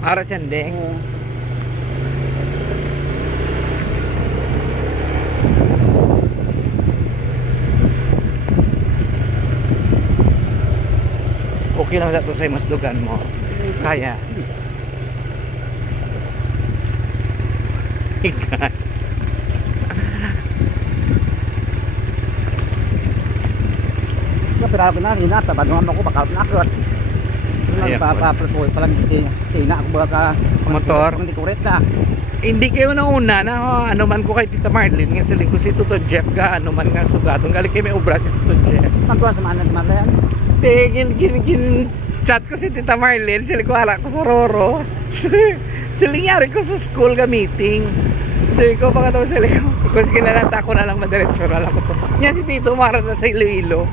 Ara sendeng. Okay lang sa to sa masdugan mo. Kaya. Ikan. Pero ako na, hinata, banuhan ako, bakal nakot. Nagpapapropoy palang tina ako baka Motor. hindi kuret na. Hindi kayo na una na ano man ko kay Tita Marlene nga siling ko si Tuto Jeff ga ano man nga sugatong galing kay may obra si Tuto Jeff. Pagkuha sa manan Marlene. Gin chat ko si Tita Marlene siling ko hala ko sa Roro. Siling yari ko sa school ga meeting. Siling ko baka daw siling ko kasi kinalata ko na lang madiretso na lang ko to. Nya si Tito Mara na sa Iloilo.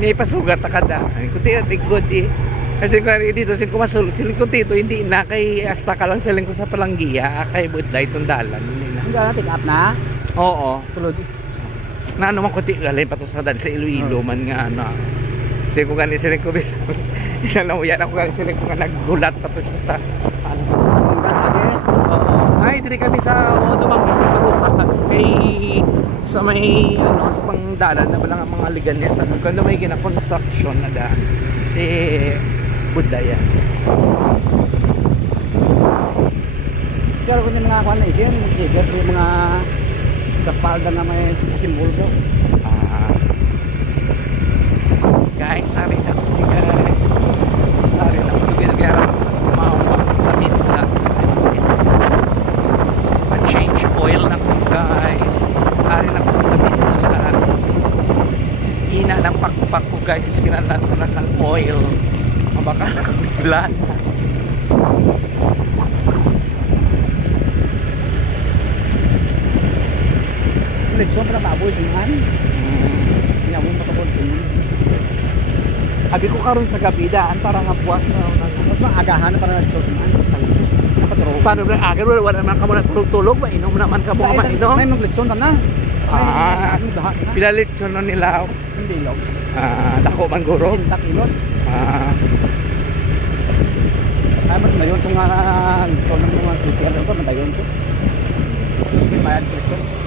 May pasugat ta kada. Ko tiyo good eh. Kasi kung dito sin ko masulog siling ko Tito hindi na kay hasta ka lang siling ko sa Palanggiya kay Budlay itong dalan. Hindi na pick up na. Oo. Tulod. Na ano man ko galing pa to sa dal sa Iloilo man nga ano. Kasi kung gani siling ko bisa. Isa lang uyan ako gani siling ko nga naggulat pa to siya sa ano. Ay, dili kami sa Dumanggas sa Baruta. Kay sa may ano sa pangdalan na balang mga liganes ano kung may gina-construction na da. Budaya. Pero kung yung mga kuwan na isin, yung mga kapalda na may simbol ko. Guys, sorry na ako guys. Sorry na ako. Ginagara ako sa kumawak sa damit na change oil na ko guys. Sorry na ako sa damit na lahat. Ina ng pakpak ko guys. Kinalan ko na sa oil. Mabaka na bigla na. Leksyon para baboy sinuhan. Hindi ako matakot. Abi ko karon sa gabidaan para nga buwas na. Mas maagahan na para nagsusunan. Paano ba aga wala naman ka mo natulog-tulog ba inom naman ka mo mainom. May magleksyon na. Pila lechon no nila. Hindi lang. Dako man guro. 50 kilos. Ay mas mayon tong leksyon ng mga teacher ko madayon ko. May mayad leksyon.